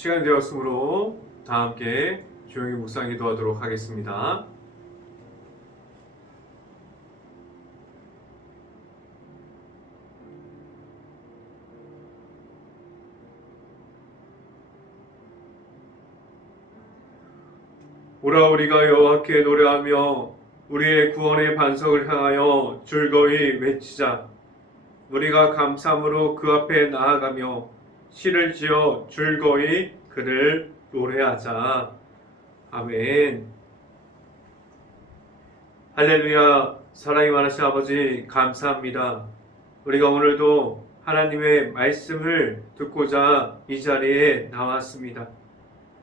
시간이 되었으므로 다 함께 조용히 묵상 기도하도록 하겠습니다. 오라 우리가 여호와께 노래하며 우리의 구원의 반석을 향하여 즐거이 외치자. 우리가 감사함으로 그 앞에 나아가며 시를 지어 즐거이 그를 노래하자. 아멘. 할렐루야. 사랑이 많으신 아버지 감사합니다. 우리가 오늘도 하나님의 말씀을 듣고자 이 자리에 나왔습니다.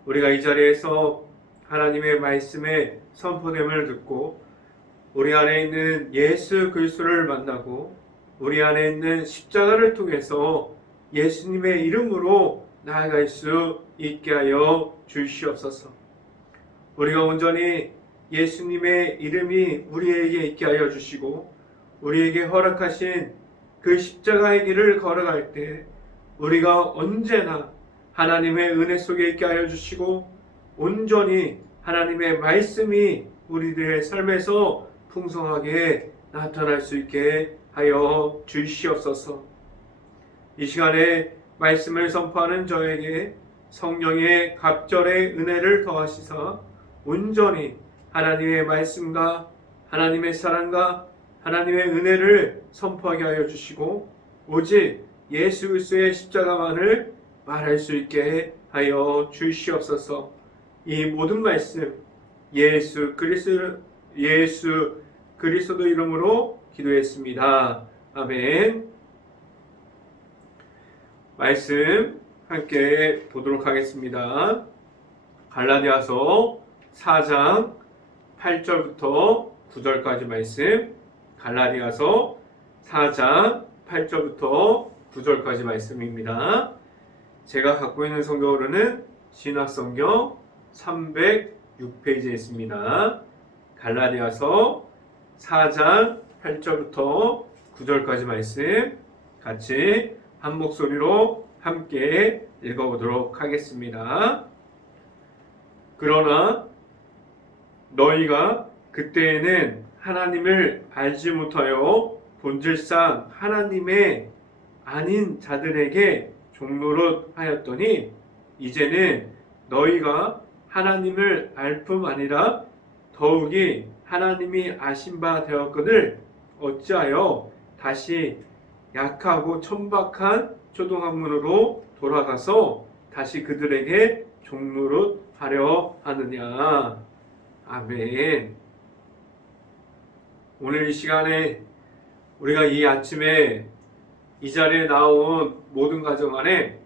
우리가 이 자리에서 하나님의 말씀의 선포됨을 듣고 우리 안에 있는 예수 그리스도를 만나고 우리 안에 있는 십자가를 통해서 예수님의 이름으로 나아갈 수 있게 하여 주시옵소서. 우리가 온전히 예수님의 이름이 우리에게 있게 하여 주시고 우리에게 허락하신 그 십자가의 길을 걸어갈 때 우리가 언제나 하나님의 은혜 속에 있게 하여 주시고 온전히 하나님의 말씀이 우리들의 삶에서 풍성하게 나타날 수 있게 하여 주시옵소서. 이 시간에 말씀을 선포하는 저에게 성령의 갑절의 은혜를 더하시사 온전히 하나님의 말씀과 하나님의 사랑과 하나님의 은혜를 선포하게 하여 주시고 오직 예수 그리스도의 십자가만을 말할 수 있게 하여 주시옵소서. 이 모든 말씀 예수 그리스도 이름으로 기도했습니다. 아멘. 말씀 함께 보도록 하겠습니다. 갈라디아서 4장 8절부터 9절까지 말씀. 갈라디아서 4장 8절부터 9절까지 말씀입니다. 제가 갖고 있는 성경으로는 신약성경 306페이지에 있습니다. 갈라디아서 4장 8절부터 9절까지 말씀 같이 한 목소리로 함께 읽어보도록 하겠습니다. 그러나 너희가 그때에는 하나님을 알지 못하여 본질상 하나님의 아닌 자들에게 종노릇 하였더니 이제는 너희가 하나님을 알 뿐 아니라 더욱이 하나님이 아신 바 되었거늘 어찌하여 다시 약하고 천박한 초등학문으로 돌아가서 다시 그들에게 종노릇 하려 하느냐. 아멘. 오늘 이 시간에 우리가 이 아침에 이 자리에 나온 모든 가정 안에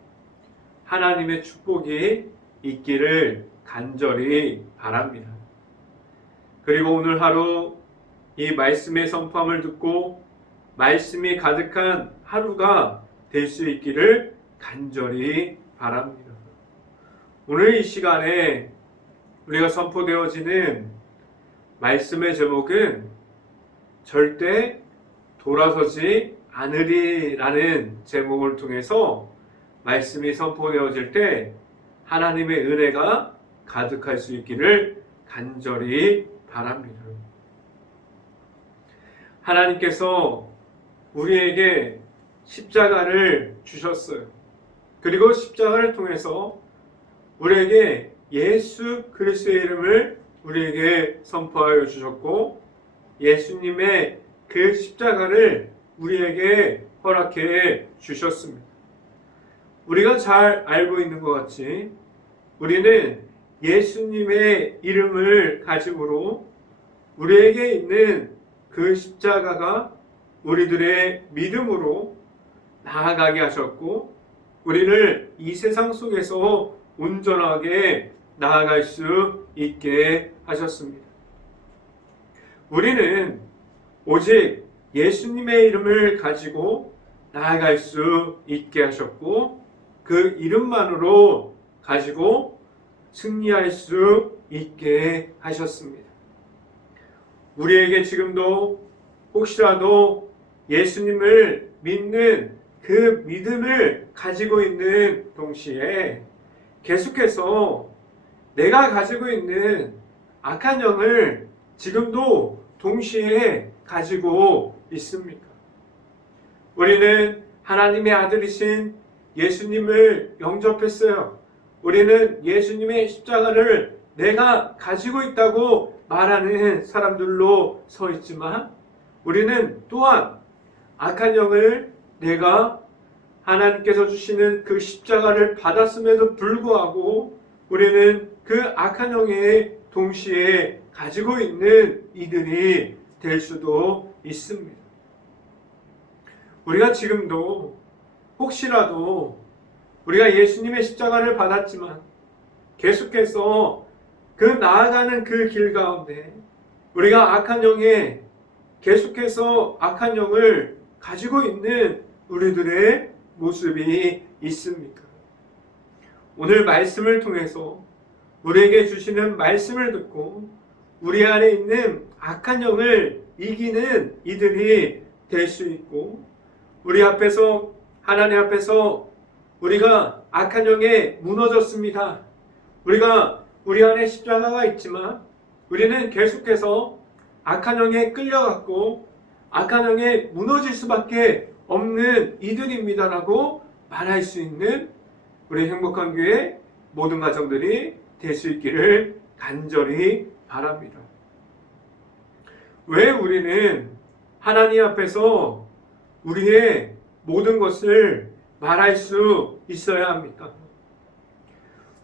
하나님의 축복이 있기를 간절히 바랍니다. 그리고 오늘 하루 이 말씀의 선포함을 듣고 말씀이 가득한 하루가 될 수 있기를 간절히 바랍니다. 오늘 이 시간에 우리가 선포되어지는 말씀의 제목은 절대 돌아서지 않으리라는 제목을 통해서 말씀이 선포되어질 때 하나님의 은혜가 가득할 수 있기를 간절히 바랍니다. 하나님께서 우리에게 십자가를 주셨어요. 그리고 십자가를 통해서 우리에게 예수 그리스도의 이름을 우리에게 선포하여 주셨고 예수님의 그 십자가를 우리에게 허락해 주셨습니다. 우리가 잘 알고 있는 것 같이 우리는 예수님의 이름을 가짐으로 우리에게 있는 그 십자가가 우리들의 믿음으로 나아가게 하셨고 우리를 이 세상 속에서 온전하게 나아갈 수 있게 하셨습니다. 우리는 오직 예수님의 이름을 가지고 나아갈 수 있게 하셨고 그 이름만으로 가지고 승리할 수 있게 하셨습니다. 우리에게 지금도 혹시라도 예수님을 믿는 그 믿음을 가지고 있는 동시에 계속해서 내가 가지고 있는 악한 영을 지금도 동시에 가지고 있습니까? 우리는 하나님의 아들이신 예수님을 영접했어요. 우리는 예수님의 십자가를 내가 가지고 있다고 말하는 사람들로 서 있지만, 우리는 또한 악한 영을 내가 하나님께서 주시는 그 십자가를 받았음에도 불구하고 우리는 그 악한 영에 동시에 가지고 있는 이들이 될 수도 있습니다. 우리가 지금도 혹시라도 우리가 예수님의 십자가를 받았지만 계속해서 그 나아가는 그 길 가운데 우리가 악한 영에 계속해서 악한 영을 가지고 있는 우리들의 모습이 있습니까? 오늘 말씀을 통해서 우리에게 주시는 말씀을 듣고 우리 안에 있는 악한 영을 이기는 이들이 될 수 있고, 우리 앞에서 하나님 앞에서 우리가 악한 영에 무너졌습니다. 우리가 우리 안에 십자가가 있지만 우리는 계속해서 악한 영에 끌려갔고 악한 영에 무너질 수밖에 없는 이들입니다라고 말할 수 있는 우리 행복한 교회 모든 가정들이 될 수 있기를 간절히 바랍니다. 왜 우리는 하나님 앞에서 우리의 모든 것을 말할 수 있어야 합니까?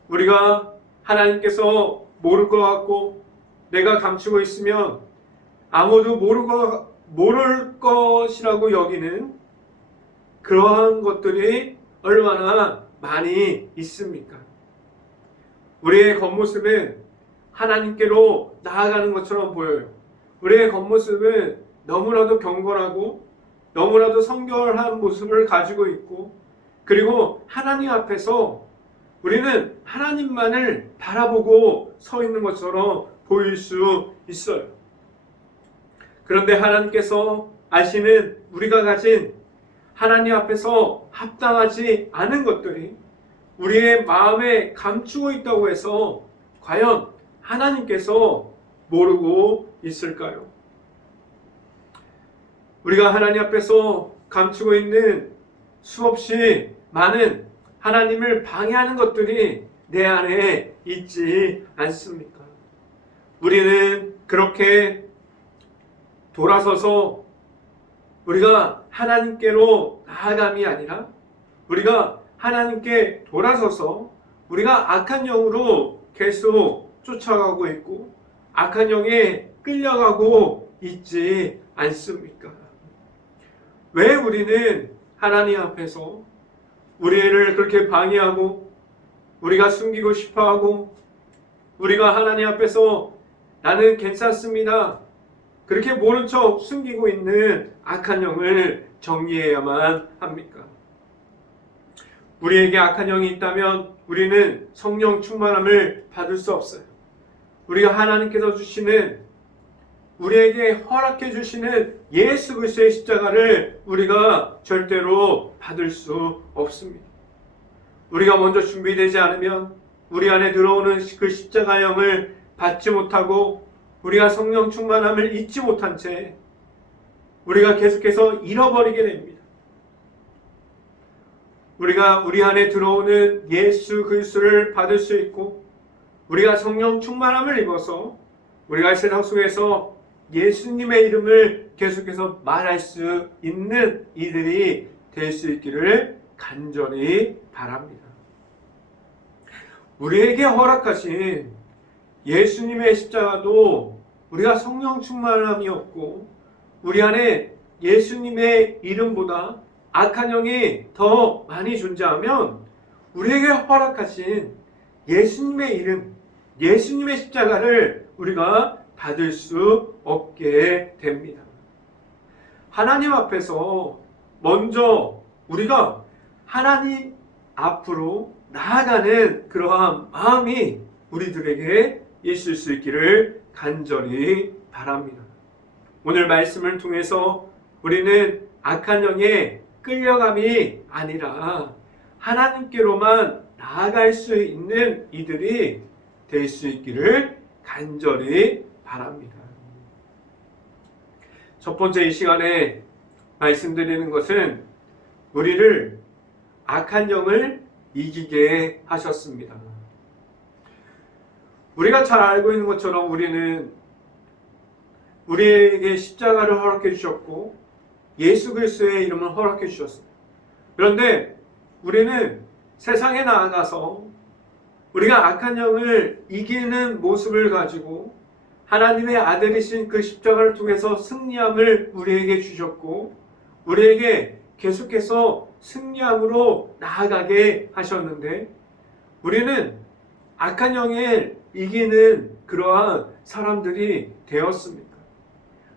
우리가 하나님께서 모를 것 같고 내가 감추고 있으면 아무도 모를 것이라고 여기는 그러한 것들이 얼마나 많이 있습니까? 우리의 겉모습은 하나님께로 나아가는 것처럼 보여요. 우리의 겉모습은 너무나도 경건하고 너무나도 성결한 모습을 가지고 있고, 그리고 하나님 앞에서 우리는 하나님만을 바라보고 서 있는 것처럼 보일 수 있어요. 그런데 하나님께서 아시는 우리가 가진 하나님 앞에서 합당하지 않은 것들이 우리의 마음에 감추고 있다고 해서 과연 하나님께서 모르고 있을까요? 우리가 하나님 앞에서 감추고 있는 수없이 많은 하나님을 방해하는 것들이 내 안에 있지 않습니까? 우리는 그렇게 돌아서서 우리가 하나님께로 나아감이 아니라 우리가 하나님께 돌아서서 우리가 악한 영으로 계속 쫓아가고 있고 악한 영에 끌려가고 있지 않습니까? 왜 우리는 하나님 앞에서 우리를 그렇게 방해하고 우리가 숨기고 싶어하고 우리가 하나님 앞에서 나는 괜찮습니다, 그렇게 모른 척 숨기고 있는 악한 영을 정리해야만 합니까? 우리에게 악한 영이 있다면 우리는 성령 충만함을 받을 수 없어요. 우리가 하나님께서 주시는, 우리에게 허락해 주시는 예수 그리스도의 십자가를 우리가 절대로 받을 수 없습니다. 우리가 먼저 준비되지 않으면 우리 안에 들어오는 그 십자가 영을 받지 못하고 우리가 성령 충만함을 잊지 못한 채 우리가 계속해서 잃어버리게 됩니다. 우리가 우리 안에 들어오는 예수 그리스도를 받을 수 있고 우리가 성령 충만함을 입어서 우리가 세상 속에서 예수님의 이름을 계속해서 말할 수 있는 이들이 될 수 있기를 간절히 바랍니다. 우리에게 허락하신 예수님의 십자가도 우리가 성령 충만함이 없고 우리 안에 예수님의 이름보다 악한 영이 더 많이 존재하면 우리에게 허락하신 예수님의 이름, 예수님의 십자가를 우리가 받을 수 없게 됩니다. 하나님 앞에서 먼저 우리가 하나님 앞으로 나아가는 그러한 마음이 우리들에게 있을 수 있기를 간절히 바랍니다. 오늘 말씀을 통해서 우리는 악한 영에 끌려감이 아니라 하나님께로만 나아갈 수 있는 이들이 될 수 있기를 간절히 바랍니다. 첫 번째 이 시간에 말씀드리는 것은 우리를 악한 영을 이기게 하셨습니다. 우리가 잘 알고 있는 것처럼 우리는 우리에게 십자가를 허락해 주셨고 예수 그리스도의 이름을 허락해 주셨습니다. 그런데 우리는 세상에 나아가서 우리가 악한 영을 이기는 모습을 가지고 하나님의 아들이신 그 십자가를 통해서 승리함을 우리에게 주셨고 우리에게 계속해서 승리함으로 나아가게 하셨는데 우리는 악한 영을 이기는 그러한 사람들이 되었습니까?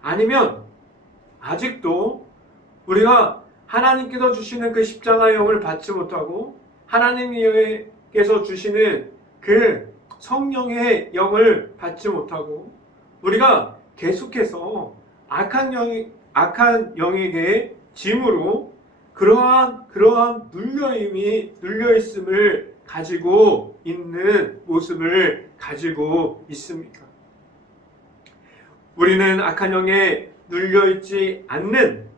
아니면 아직도 우리가 하나님께서 주시는 그 십자가의 영을 받지 못하고 하나님께서 주시는 그 성령의 영을 받지 못하고 우리가 계속해서 악한 영에게 짐으로 그러한 눌려있음을 가지고 있는 모습을 가지고 있습니까? 우리는 악한 영에 눌려있지 않는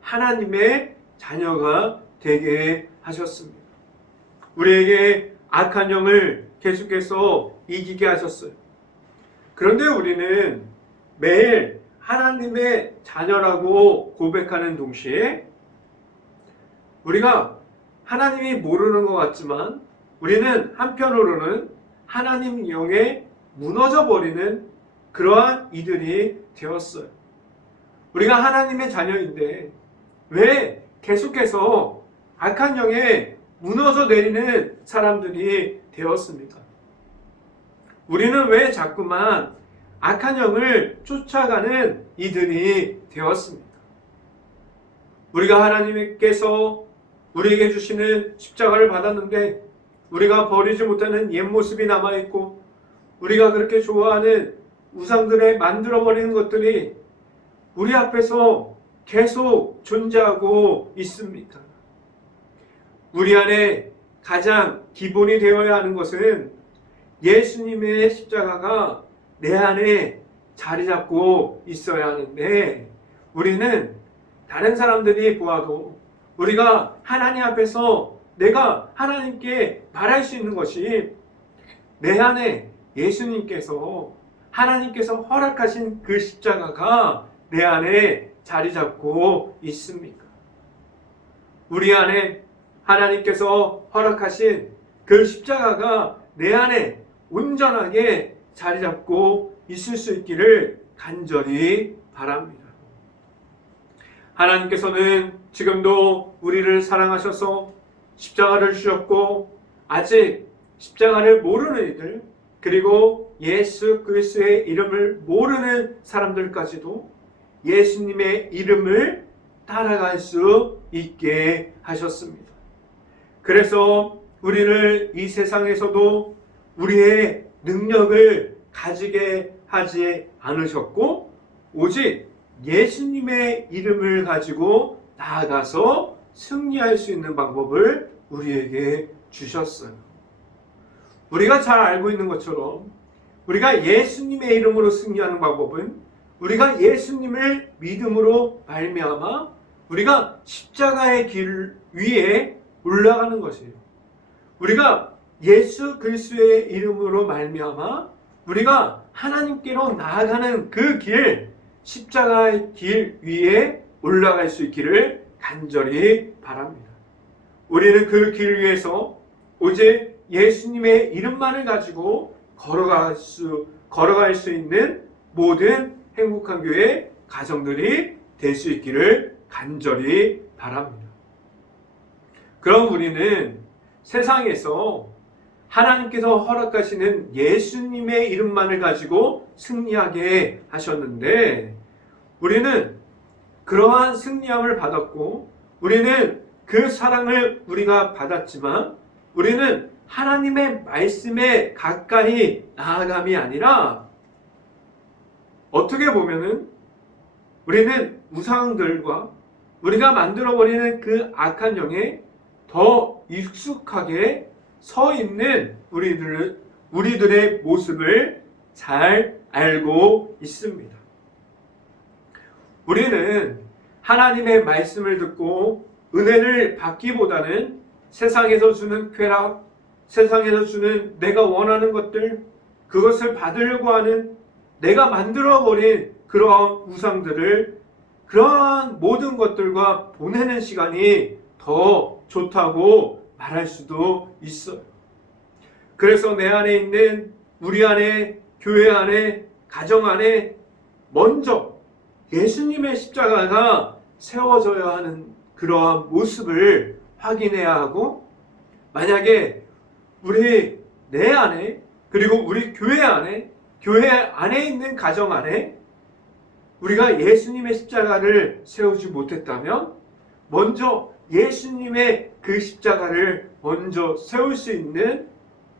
하나님의 자녀가 되게 하셨습니다. 우리에게 악한 영을 계속해서 이기게 하셨어요. 그런데 우리는 매일 하나님의 자녀라고 고백하는 동시에 우리가 하나님이 모르는 것 같지만 우리는 한편으로는 하나님 영에 무너져 버리는 그러한 이들이 되었어요. 우리가 하나님의 자녀인데 왜 계속해서 악한 영에 무너져 내리는 사람들이 되었습니까? 우리는 왜 자꾸만 악한 영을 쫓아가는 이들이 되었습니까? 우리가 하나님께서 우리에게 주시는 십자가를 받았는데 우리가 버리지 못하는 옛 모습이 남아있고 우리가 그렇게 좋아하는 우상들에 만들어버리는 것들이 우리 앞에서 계속 존재하고 있습니까? 우리 안에 가장 기본이 되어야 하는 것은 예수님의 십자가가 내 안에 자리 잡고 있어야 하는데 우리는 다른 사람들이 보아도 우리가 하나님 앞에서 내가 하나님께 말할 수 있는 것이 내 안에 예수님께서 하나님께서 허락하신 그 십자가가 내 안에 자리 잡고 있습니까? 우리 안에 하나님께서 허락하신 그 십자가가 내 안에 온전하게 자리 잡고 있을 수 있기를 간절히 바랍니다. 하나님께서는 지금도 우리를 사랑하셔서 십자가를 주셨고 아직 십자가를 모르는 이들 그리고 예수 그리스도의 이름을 모르는 사람들까지도 예수님의 이름을 따라갈 수 있게 하셨습니다. 그래서 우리를 이 세상에서도 우리의 능력을 가지게 하지 않으셨고 오직 예수님의 이름을 가지고 나아가서 승리할 수 있는 방법을 우리에게 주셨어요. 우리가 잘 알고 있는 것처럼 우리가 예수님의 이름으로 승리하는 방법은 우리가 예수님을 믿음으로 말미암아 우리가 십자가의 길 위에 올라가는 것이에요. 우리가 예수 그리스도의 이름으로 말미암아 우리가 하나님께로 나아가는 그 길, 십자가의 길 위에 올라갈 수 있기를 간절히 바랍니다. 우리는 그 길 위에서 오직 예수님의 이름만을 가지고 걸어갈 수 있는 모든 행복한 교회 가정들이 될 수 있기를 간절히 바랍니다. 그럼 우리는 세상에서 하나님께서 허락하시는 예수님의 이름만을 가지고 승리하게 하셨는데 우리는 그러한 승리함을 받았고 우리는 그 사랑을 우리가 받았지만 우리는 하나님의 말씀에 가까이 나아감이 아니라 어떻게 보면은 우리는 우상들과 우리가 만들어버리는 그 악한 영에 더 익숙하게 서 있는 우리들의 모습을 잘 알고 있습니다. 우리는 하나님의 말씀을 듣고 은혜를 받기보다는 세상에서 주는 쾌락, 세상에서 주는 내가 원하는 것들, 그것을 받으려고 하는 내가 만들어버린 그러한 우상들을, 그러한 모든 것들과 보내는 시간이 더 좋다고 말할 수도 있어요. 그래서 내 안에 있는, 우리 안에, 교회 안에, 가정 안에 먼저 예수님의 십자가가 세워져야 하는 그러한 모습을 확인해야 하고, 만약에 내 안에, 그리고 우리 교회 안에 있는 가정 안에 우리가 예수님의 십자가를 세우지 못했다면 먼저 예수님의 그 십자가를 먼저 세울 수 있는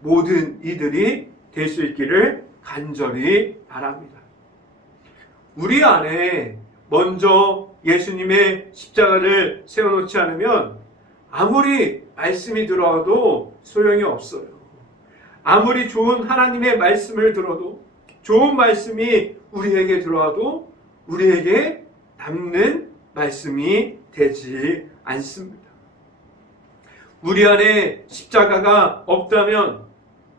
모든 이들이 될 수 있기를 간절히 바랍니다. 우리 안에 먼저 예수님의 십자가를 세워놓지 않으면 아무리 말씀이 들어와도 소용이 없어요. 아무리 좋은 하나님의 말씀을 들어도, 좋은 말씀이 우리에게 들어와도 우리에게 남는 말씀이 되지 않습니다. 우리 안에 십자가가 없다면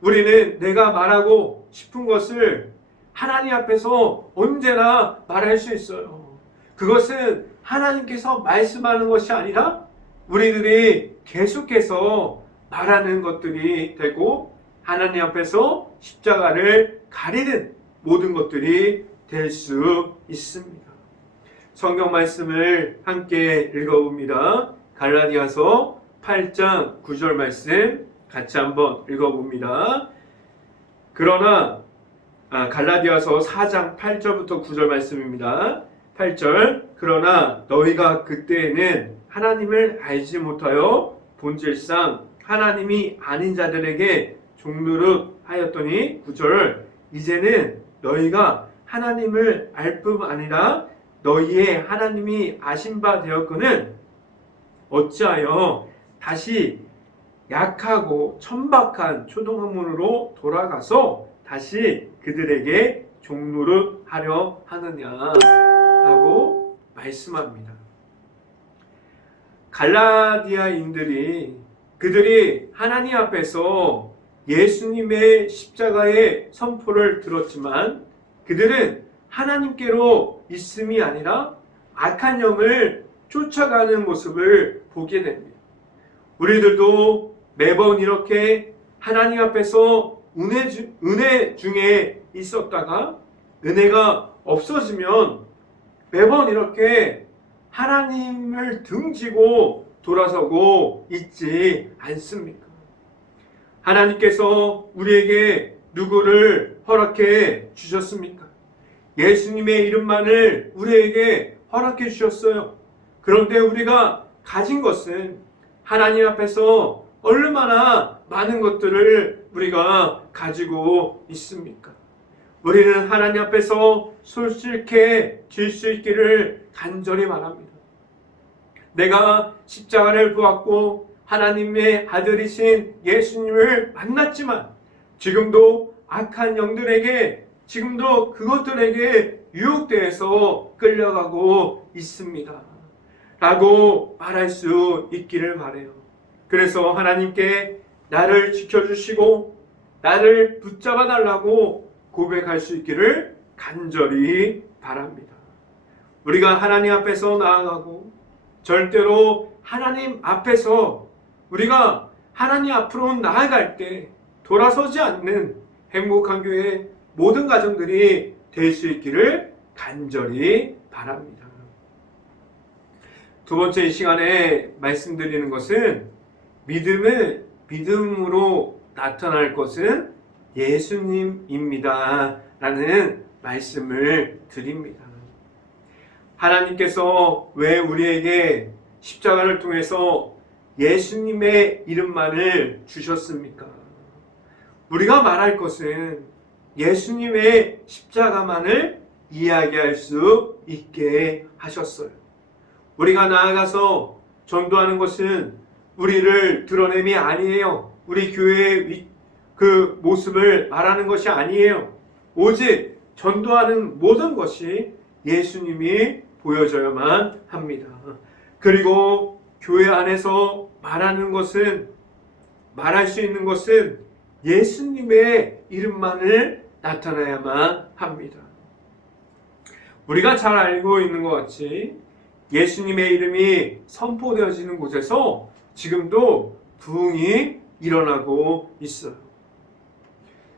우리는 내가 말하고 싶은 것을 하나님 앞에서 언제나 말할 수 있어요. 그것은 하나님께서 말씀하는 것이 아니라 우리들이 계속해서 말하는 것들이 되고 하나님 앞에서 십자가를 가리는 모든 것들이 될 수 있습니다. 성경 말씀을 함께 읽어봅니다. 갈라디아서 8장 9절 말씀 같이 한번 읽어봅니다. 갈라디아서 4장 8절부터 9절 말씀입니다. 8절, 그러나 너희가 그때에는 하나님을 알지 못하여 본질상 하나님이 아닌 자들에게 종노릇 하였더니 9절, 이제는 너희가 하나님을 알 뿐 아니라 너희의 하나님이 아신 바 되었거늘 어찌하여 다시 약하고 천박한 초동문으로 돌아가서 다시 그들에게 종노릇 하려 하느냐라고 말씀합니다. 갈라디아인들이 그들이 하나님 앞에서 예수님의 십자가의 선포를 들었지만 그들은 하나님께로 있음이 아니라 악한 영을 쫓아가는 모습을 보게 됩니다. 우리들도 매번 이렇게 하나님 앞에서 은혜 중에 있었다가 은혜가 없어지면 매번 이렇게 하나님을 등지고 돌아서고 있지 않습니까? 하나님께서 우리에게 누구를 허락해 주셨습니까? 예수님의 이름만을 우리에게 허락해 주셨어요. 그런데 우리가 가진 것은 하나님 앞에서 얼마나 많은 것들을 우리가 가지고 있습니까? 우리는 하나님 앞에서 솔직해질 수 있기를 간절히 바랍니다. 내가 십자가를 보았고 하나님의 아들이신 예수님을 만났지만 지금도 악한 영들에게, 지금도 그것들에게 유혹되어서 끌려가고 있습니다 라고 말할 수 있기를 바라요. 그래서 하나님께 나를 지켜주시고 나를 붙잡아 달라고 고백할 수 있기를 간절히 바랍니다. 우리가 하나님 앞에서 나아가고 절대로 하나님 앞에서 우리가 하나님 앞으로 나아갈 때 돌아서지 않는 행복한 교회 모든 가정들이 될 수 있기를 간절히 바랍니다. 두 번째 이 시간에 말씀드리는 것은 믿음으로 나타날 것은 예수님입니다 라는 말씀을 드립니다. 하나님께서 왜 우리에게 십자가를 통해서 예수님의 이름만을 주셨습니까? 우리가 말할 것은 예수님의 십자가만을 이야기할 수 있게 하셨어요. 우리가 나아가서 전도하는 것은 우리를 드러냄이 아니에요. 우리 교회의 그 모습을 말하는 것이 아니에요. 오직 전도하는 모든 것이 예수님이 보여져야만 합니다. 그리고 교회 안에서 말할 수 있는 것은 예수님의 이름만을 나타나야만 합니다. 우리가 잘 알고 있는 것 같이 예수님의 이름이 선포되어지는 곳에서 지금도 부흥이 일어나고 있어요.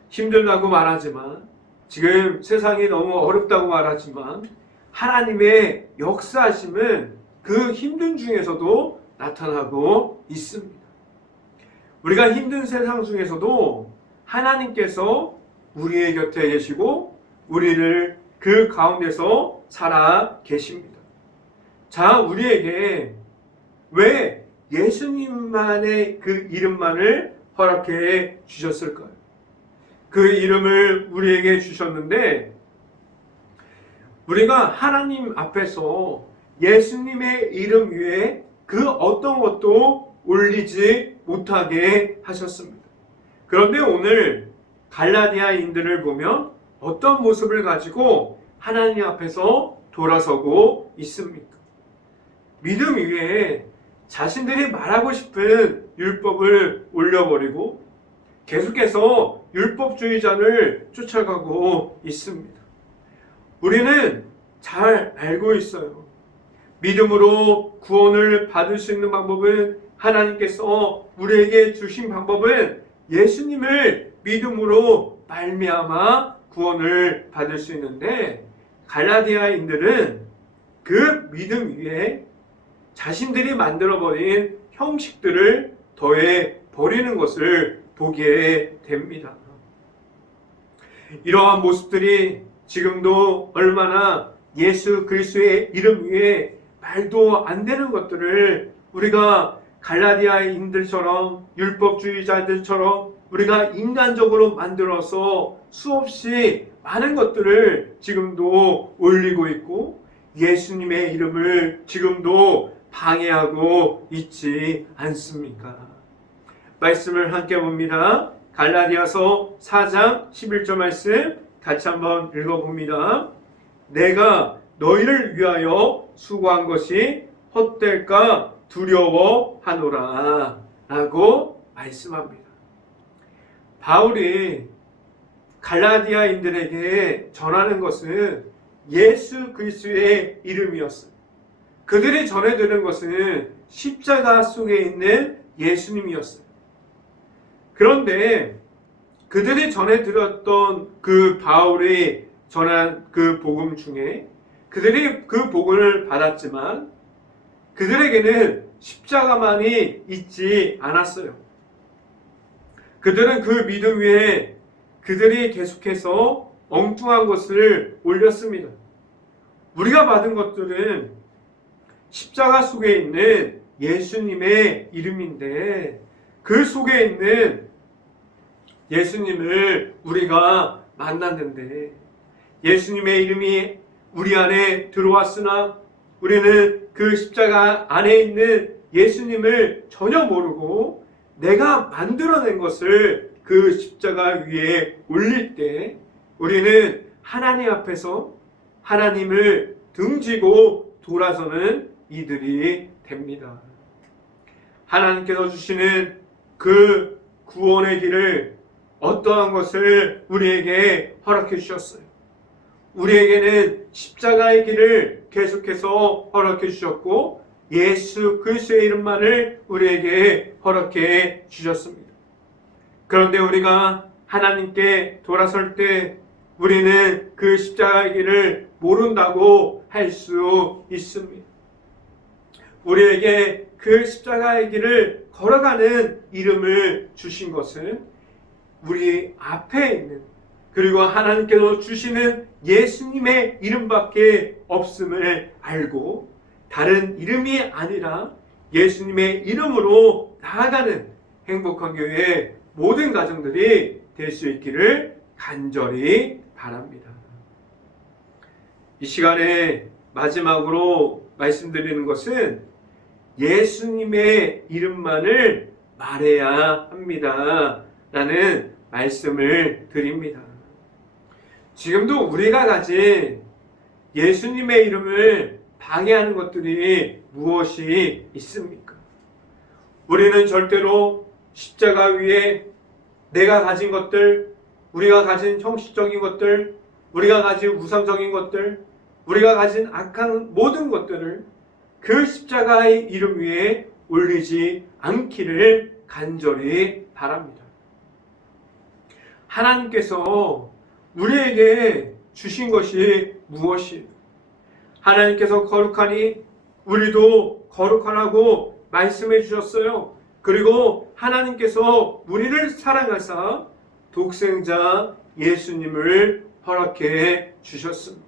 힘들다고 말하지만, 지금 세상이 너무 어렵다고 말하지만, 하나님의 역사하심은 그 힘든 중에서도 나타나고 있습니다. 우리가 힘든 세상 중에서도 하나님께서 우리의 곁에 계시고 우리를 그 가운데서 살아 계십니다. 자, 우리에게 왜 예수님만의 그 이름만을 허락해 주셨을까요? 그 이름을 우리에게 주셨는데, 우리가 하나님 앞에서 예수님의 이름 위에 그 어떤 것도 올리지 못하게 하셨습니다. 그런데 오늘 갈라디아인들을 보면 어떤 모습을 가지고 하나님 앞에서 돌아서고 있습니까? 믿음 위에 자신들이 말하고 싶은 율법을 올려버리고 계속해서 율법주의자를 쫓아가고 있습니다. 우리는 잘 알고 있어요. 믿음으로 구원을 받을 수 있는 방법은, 하나님께서 우리에게 주신 방법은 예수님을 믿음으로 말미암아 구원을 받을 수 있는데, 갈라디아인들은 그 믿음 위에 자신들이 만들어버린 형식들을 더해 버리는 것을 보게 됩니다. 이러한 모습들이 지금도 얼마나 예수 그리스도의 이름 위에 말도 안 되는 것들을 우리가 갈라디아인들처럼, 율법주의자들처럼 우리가 인간적으로 만들어서 수없이 많은 것들을 지금도 올리고 있고, 예수님의 이름을 지금도 방해하고 있지 않습니까? 말씀을 함께 봅니다. 갈라디아서 4장 11절 말씀 같이 한번 읽어봅니다. 내가 너희를 위하여 수고한 것이 헛될까 두려워하노라 라고 말씀합니다. 바울이 갈라디아인들에게 전하는 것은 예수 그리스도의 이름이었어요. 그들이 전해드는 것은 십자가 속에 있는 예수님이었어요. 그런데 그들이 전해드렸던 그 바울이 전한 그 복음 중에, 그들이 그 복음을 받았지만 그들에게는 십자가만이 있지 않았어요. 그들은 그 믿음 위에 그들이 계속해서 엉뚱한 것을 올렸습니다. 우리가 받은 것들은 십자가 속에 있는 예수님의 이름인데, 그 속에 있는 예수님을 우리가 만났는데, 예수님의 이름이 우리 안에 들어왔으나 우리는 그 십자가 안에 있는 예수님을 전혀 모르고 내가 만들어낸 것을 그 십자가 위에 올릴 때 우리는 하나님 앞에서 하나님을 등지고 돌아서는 이들이 됩니다. 하나님께서 주시는 그 구원의 길을, 어떠한 것을 우리에게 허락해 주셨어요. 우리에게는 십자가의 길을 계속해서 허락해 주셨고, 예수 그리스도의 이름만을 우리에게 허락해 주셨습니다. 그런데 우리가 하나님께 돌아설 때 우리는 그 십자가의 길을 모른다고 할 수 있습니다. 우리에게 그 십자가의 길을 걸어가는 이름을 주신 것은 우리 앞에 있는, 그리고 하나님께서 주시는 예수님의 이름밖에 없음을 알고 다른 이름이 아니라 예수님의 이름으로 나아가는 행복한 교회의 모든 가정들이 될 수 있기를 간절히 바랍니다. 이 시간에 마지막으로 말씀드리는 것은 예수님의 이름만을 말해야 합니다. 라는 말씀을 드립니다. 지금도 우리가 가진 예수님의 이름을 방해하는 것들이 무엇이 있습니까? 우리는 절대로 십자가 위에 내가 가진 것들, 우리가 가진 형식적인 것들, 우리가 가진 우상적인 것들, 우리가 가진 악한 모든 것들을 그 십자가의 이름 위에 올리지 않기를 간절히 바랍니다. 하나님께서 우리에게 주신 것이 무엇이에요? 하나님께서 거룩하니 우리도 거룩하라고 말씀해 주셨어요. 그리고 하나님께서 우리를 사랑하사 독생자 예수님을 허락해 주셨습니다.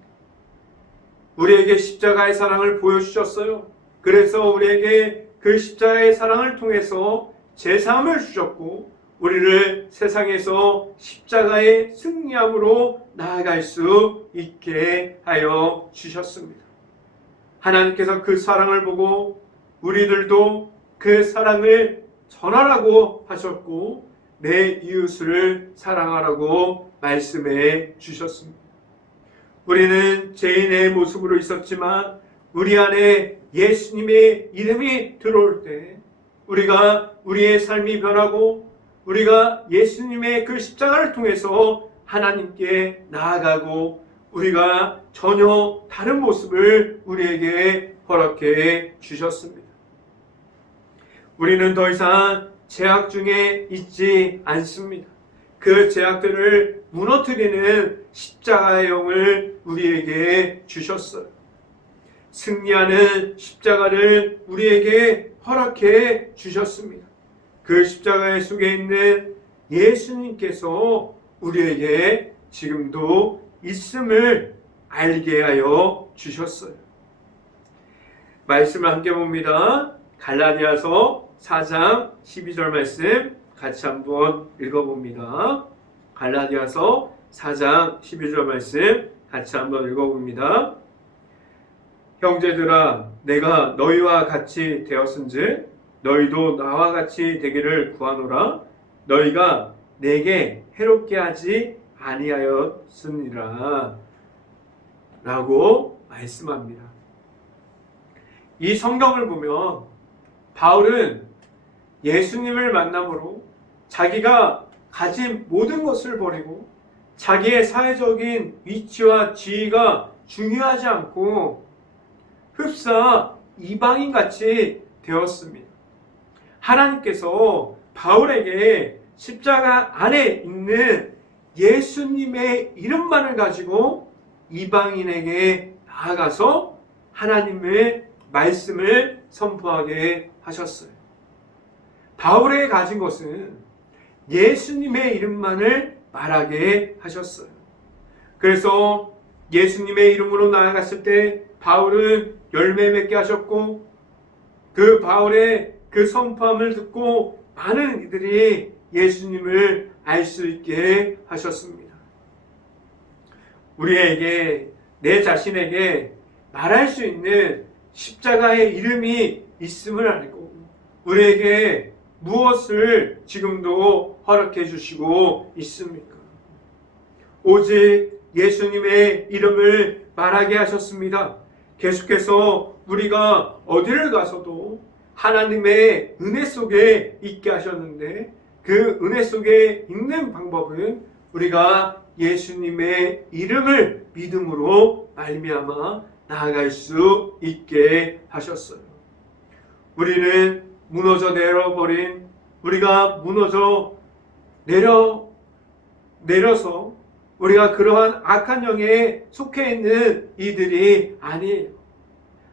우리에게 십자가의 사랑을 보여주셨어요. 그래서 우리에게 그 십자가의 사랑을 통해서 제사함을 주셨고 우리를 세상에서 십자가의 승리함으로 나아갈 수 있게 하여 주셨습니다. 하나님께서 그 사랑을 보고 우리들도 그 사랑을 전하라고 하셨고 내 이웃을 사랑하라고 말씀해 주셨습니다. 우리는 죄인의 모습으로 있었지만 우리 안에 예수님의 이름이 들어올 때 우리가 우리의 삶이 변하고 우리가 예수님의 그 십자가를 통해서 하나님께 나아가고 우리가 전혀 다른 모습을 우리에게 허락해 주셨습니다. 우리는 더 이상 죄악 중에 있지 않습니다. 그 죄악들을 무너뜨리는 십자가의 영을 우리에게 주셨어요. 승리하는 십자가를 우리에게 허락해 주셨습니다. 그 십자가의 속에 있는 예수님께서 우리에게 지금도 있음을 알게 하여 주셨어요. 말씀을 함께 봅니다. 갈라디아서 4장 12절 말씀 같이 한번 읽어봅니다. 갈라디아서 4장 12절 말씀 같이 한번 읽어봅니다. 형제들아 내가 너희와 같이 되었은즉 너희도 나와 같이 되기를 구하노라. 너희가 내게 해롭게 하지 아니하였으니라 라고 말씀합니다. 이 성경을 보면 바울은 예수님을 만남으로 자기가 가진 모든 것을 버리고 자기의 사회적인 위치와 지위가 중요하지 않고 흡사 이방인같이 되었습니다. 하나님께서 바울에게 십자가 안에 있는 예수님의 이름만을 가지고 이방인에게 나아가서 하나님의 말씀을 선포하게 하셨어요. 바울에게 가진 것은 예수님의 이름만을 말하게 하셨어요. 그래서 예수님의 이름으로 나아갔을 때 바울은 열매 맺게 하셨고 그 바울의 그 선포함을 듣고 많은 이들이 예수님을 알 수 있게 하셨습니다. 우리에게 내 자신에게 말할 수 있는 십자가의 이름이 있음을 알고 우리에게 무엇을 지금도 허락해 주시고 있습니까? 오직 예수님의 이름을 말하게 하셨습니다. 계속해서 우리가 어디를 가서도 하나님의 은혜 속에 있게 하셨는데 그 은혜 속에 있는 방법은 우리가 예수님의 이름을 믿음으로 말미암아 나아갈 수 있게 하셨어요. 우리는 무너져 내려버린 우리가 무너져 내려서 우리가 그러한 악한 영에 속해 있는 이들이 아니에요.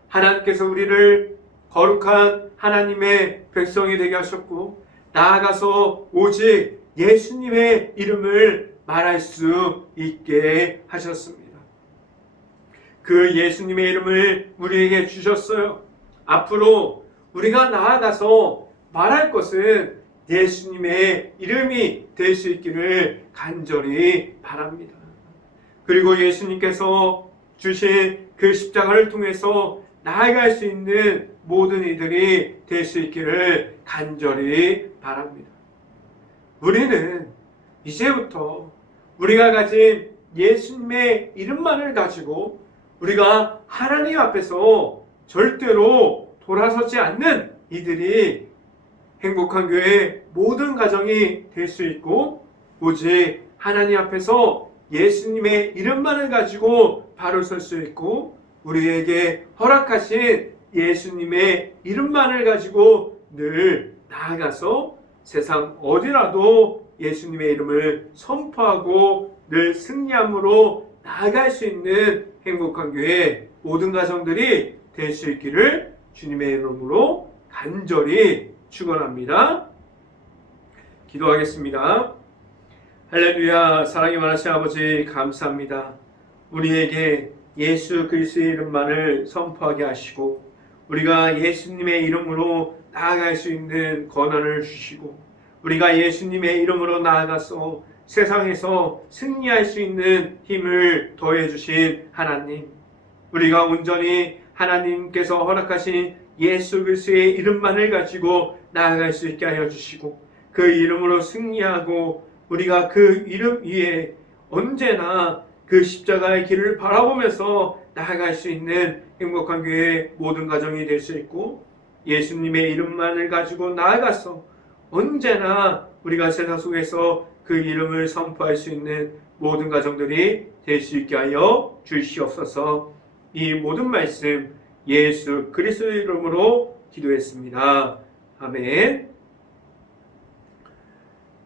하나님께서 우리를 거룩한 하나님의 백성이 되게 하셨고 나아가서 오직 예수님의 이름을 말할 수 있게 하셨습니다. 그 예수님의 이름을 우리에게 주셨어요. 앞으로 우리가 나아가서 말할 것은 예수님의 이름이 될 수 있기를 간절히 바랍니다. 그리고 예수님께서 주신 그 십자가를 통해서 나아갈 수 있는 모든 이들이 될 수 있기를 간절히 바랍니다. 우리는 이제부터 우리가 가진 예수님의 이름만을 가지고 우리가 하나님 앞에서 절대로 돌아서지 않는 이들이 행복한 교회 모든 가정이 될 수 있고, 오직 하나님 앞에서 예수님의 이름만을 가지고 바로 설 수 있고, 우리에게 허락하신 예수님의 이름만을 가지고 늘 나아가서 세상 어디라도 예수님의 이름을 선포하고 늘 승리함으로 나아갈 수 있는 행복한 교회 모든 가정들이 될 수 있기를 주님의 이름으로 간절히 축원합니다. 기도하겠습니다. 할렐루야. 사랑이 많으신 아버지 감사합니다. 우리에게 예수 그리스도의 이름만을 선포하게 하시고 우리가 예수님의 이름으로 나아갈 수 있는 권한을 주시고 우리가 예수님의 이름으로 나아가서 세상에서 승리할 수 있는 힘을 더해 주신 하나님, 우리가 온전히 하나님께서 허락하신 예수 그리스도의 이름만을 가지고 나아갈 수 있게 하여 주시고 그 이름으로 승리하고 우리가 그 이름 위에 언제나 그 십자가의 길을 바라보면서 나아갈 수 있는 행복한 교회의 모든 가정이 될 수 있고, 예수님의 이름만을 가지고 나아가서 언제나 우리가 세상 속에서 그 이름을 선포할 수 있는 모든 가정들이 될 수 있게 하여 주시옵소서. 이 모든 말씀 예수 그리스도의 이름으로 기도했습니다. 아멘.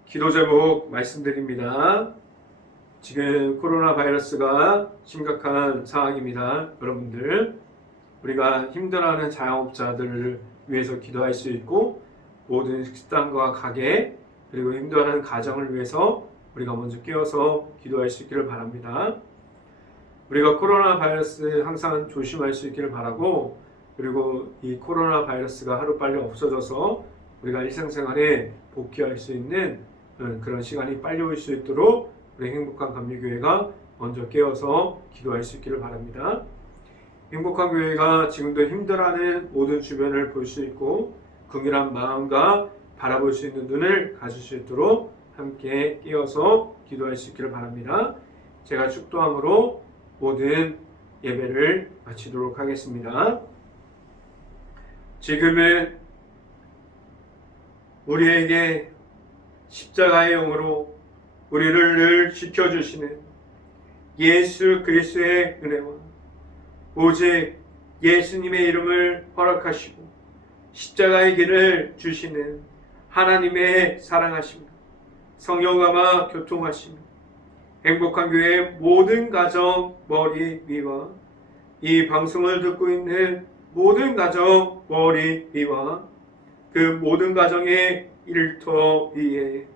기도 제목 말씀드립니다. 지금 코로나 바이러스가 심각한 상황입니다. 여러분들, 우리가 힘들어하는 자영업자들을 위해서 기도할 수 있고, 모든 식당과 가게 그리고 힘들어하는 가정을 위해서 우리가 먼저 깨어서 기도할 수 있기를 바랍니다. 우리가 코로나 바이러스 항상 조심할 수 있기를 바라고, 그리고 이 코로나 바이러스가 하루빨리 없어져서 우리가 일상생활에 복귀할 수 있는 그런 시간이 빨리 올 수 있도록 우리 행복한 감리교회가 먼저 깨어서 기도할 수 있기를 바랍니다. 행복한 교회가 지금도 힘들어하는 모든 주변을 볼 수 있고 긍휼한 마음과 바라볼 수 있는 눈을 가질 수 있도록 함께 깨어서 기도할 수 있기를 바랍니다. 제가 축도함으로 모든 예배를 마치도록 하겠습니다. 지금은 우리에게 십자가의 영으로 우리를 늘 지켜주시는 예수 그리스도의 은혜와 오직 예수님의 이름을 허락하시고 십자가의 길을 주시는 하나님의 사랑하심, 성령과 교통하심, 행복한 교회의 모든 가정 머리 위와 이 방송을 듣고 있는 모든 가정 머리 위와 그 모든 가정의 일터 위에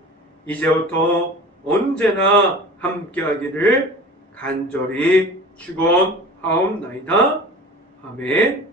이제부터 언제나 함께하기를 간절히 축원하옵나이다. 아멘.